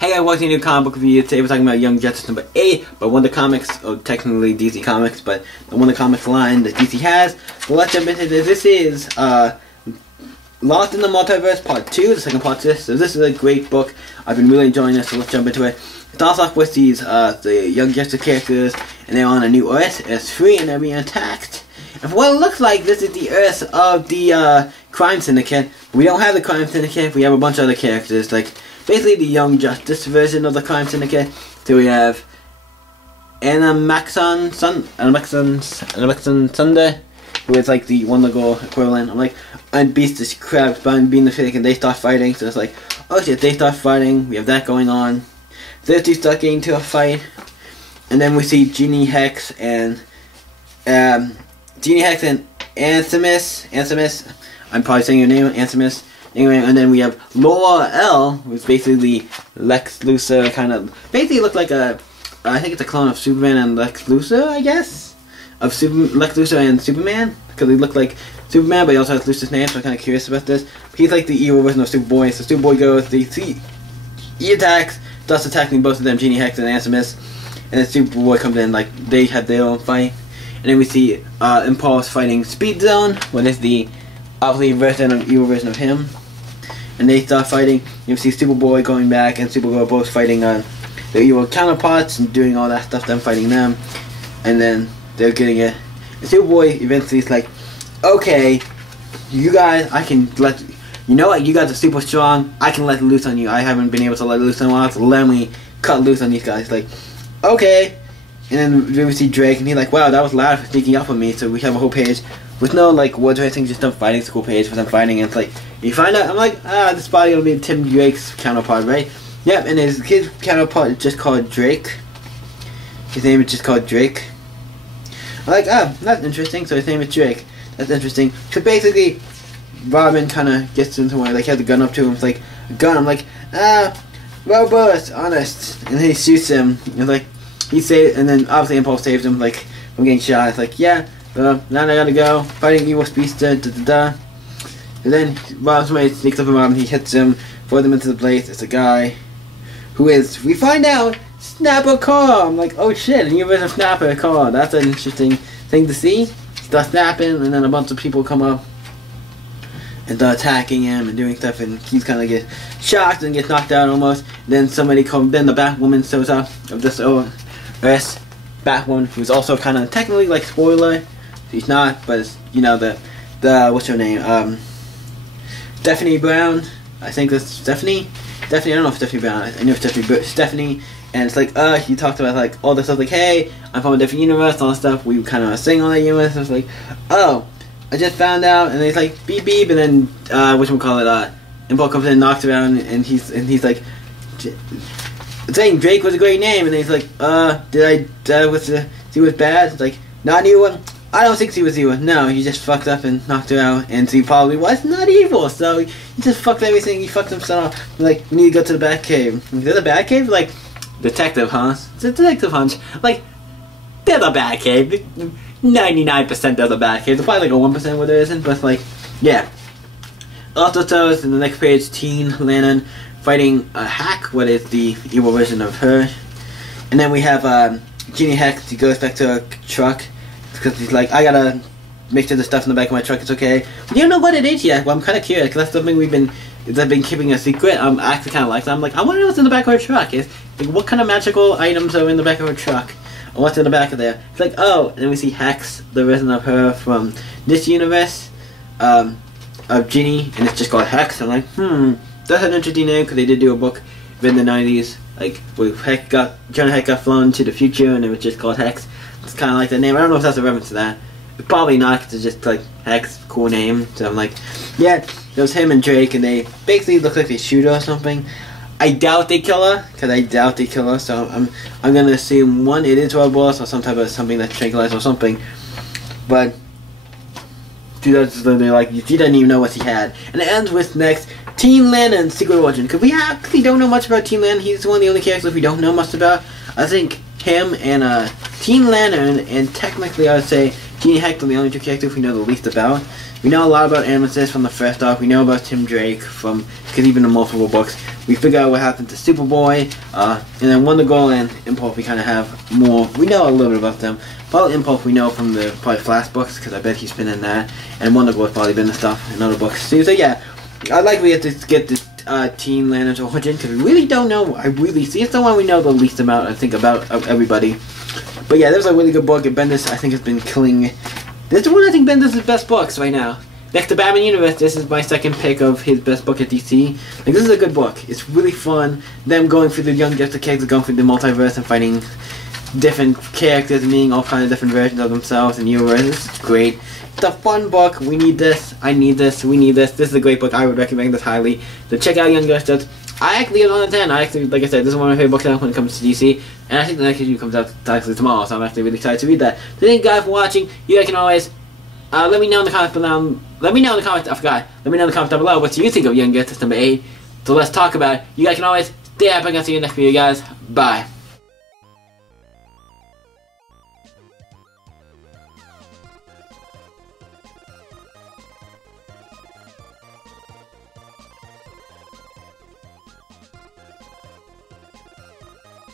Hey guys, welcome to a new comic book review. Today we're talking about Young Justice number 8, but one of the comics, or technically DC Comics, but one of the comics line that DC has. So let's jump into this. This is Lost in the Multiverse Part 2, the second part to this. So this is a great book. I've been really enjoying this, so let's jump into it. It starts off with these, the Young Justice characters, and they're on a new Earth, earth-3, and they're being attacked. And for what it looks like, this is the Earth of the crime syndicate. We don't have the crime syndicate, we have a bunch of other characters, like basically the Young Justice version of the crime syndicate. So we have Animaxon Sunday, who is like the One Lego equivalent. I'm like, and Beast is crabs being the fake, and they start fighting. So it's like, oh shit, they start fighting. We have that going on. Those two start getting into a fight, and then we see Genie Hex and Anthimus. I'm probably saying your name, Anthimus. Anyway, and then we have Laura L, who's basically Lex Luthor, kind of basically look like a, I think it's a clone of Superman and Lex Luthor, I guess, of Lex Luthor and Superman, because he look like Superman, but he also has Luthor's name, so I'm kind of curious about this. But he's like the evil version of Superboy. So Superboy goes, he attacks, starts attacking both of them, Genie Hex and Anthimus, and then Superboy comes in, like they have their own fight, and then we see Impulse fighting Speed Zone, what is the obviously evil version of him. And they start fighting. You see Superboy going back and Supergirl both fighting their evil counterparts and doing all that stuff, them fighting them. And then they're getting it. And Superboy eventually is like, okay, you guys, I can let, you know what, you guys are super strong, I can let loose on you. I haven't been able to let loose on a while, so let me cut loose on these guys. Like, okay. And then we see Drake, and he's like, wow, that was loud for sneaking up on me. So we have a whole page with no like words or anything, just them fighting. It's a cool page with them fighting, and it's like, you find out, I'm like, this is probably gonna be Tim Drake's counterpart, right? Yep, and his kid's counterpart is just called Drake. His name is just called Drake. I'm like, that's interesting, so his name is Drake. That's interesting. So basically, Robin kinda gets into one, like, he has a gun up to him, it's like, a gun, I'm like, robust, honest. And then he shoots him, and like, he saves, and then obviously Impulse saves him, like, from getting shot. It's like, yeah, now I gotta go, fighting evil speedster, And then somebody sneaks up on him, he hits him, throws him into the place. It's a guy who is, we find out, Snapper Car. I'm like, oh shit, and you're in a Snapper Car. That's an interesting thing to see. He starts snapping, and then a bunch of people come up and start attacking him and doing stuff, and he's kind of get shocked and gets knocked out almost. Then somebody comes, then the Batwoman shows up of this Earth Batwoman, who's also kind of technically like spoiler. She's not, but it's, you know, the what's her name? Stephanie Brown, I think that's Stephanie. I don't know if Stephanie Brown. I know Stephanie, and it's like, he talked about like all this stuff, like, hey, I'm from a different universe, all this stuff. We kind of sing on that universe. And it's like, oh, I just found out, and then it's like beep beep, and then whatchamacallit, Impulse comes in and knocks around, and he's like saying Drake was a great name, and then he's like, he was bad? It's like, not you. I don't think he was evil. No, he just fucked up and knocked her out, and he probably was not evil. So he just fucked everything. He fucked himself up. Like, we need to go to the Batcave. There's a Batcave? Like, detective, huh? It's a detective hunch. Like, there's a Batcave. 99% there's a Batcave. There's probably like a 1% where there isn't, but like, yeah. Also shows in the next page, Teen Lantern fighting a Hack, what is the evil version of her. And then we have Genie Hex. He goes back to her truck, because he's like, I gotta make sure the stuff in the back of my truck is okay. We don't know what it is yet. Well, I'm kind of curious, because that's something I've been keeping a secret. I actually kind of like that. I'm like, I want to know what's in the back of her truck. Like, what kind of magical items are in the back of her truck? Or what's in the back of there? It's like, oh, and then we see Hex, the version of her from this universe, of Ginny, and it's just called Hex. I'm like, that's an interesting name, because they did do a book in the 90s, like, where Jonah Hex got flown to the future, and it was just called Hex. It's kind of like that name. I don't know if that's a reference to that. Probably not, because it's just like Hex, cool name. So I'm like, yeah, it was him and Drake, and they basically look like they shoot her or something. I doubt they kill her, so I'm gonna assume one, it is her boss, or some type of something that's tranquilized or something. But she doesn't even know what he had. And it ends with next, Teen Lantern's Secret Origin, because we actually don't know much about Teen Lantern. He's one of the only characters we don't know much about. I think him and Teen Lantern, and technically I would say Genie Hex are the only two characters we know the least about. We know a lot about Amethyst from the first arc. We know about Tim Drake from, because he's been in multiple books. we figure out what happened to Superboy, and then Wonder Girl and Impulse we kind of have more, we know a little bit about them. Probably Impulse we know from the probably Flash books, because I bet he's been in that, and Wonder Girl's probably been in stuff in other books too. So yeah, I'd like we have to get this Teen Lantern's origin, because we really don't know. It's the one we know the least amount, I think, about of everybody. But yeah, there's a really good book, and Bendis I think has been killing. This is one I think Bendis' best books right now. Next to Batman Universe, this is my second pick of his best book at DC. Like, this is a good book. It's really fun. Them going through the Young Justice characters, going through the multiverse and fighting different characters, meaning all kinds of different versions of themselves and universes. It's great. It's a fun book. We need this. I need this. We need this. This is a great book. I would recommend this highly. So check out Young Justice. I actually give it 1 out of 10. I actually, like I said, this is one of my favorite books now when it comes to DC. And I think the next issue comes out actually tomorrow, so I'm actually really excited to read that. So thank you guys for watching. You guys can always let me know in the comments below. Let me know in the comments. I forgot. Let me know in the comments down below what you think of Young Justice number 8. So let's talk about it. You guys can always stay up. I'm gonna see you in the next video, guys. Bye.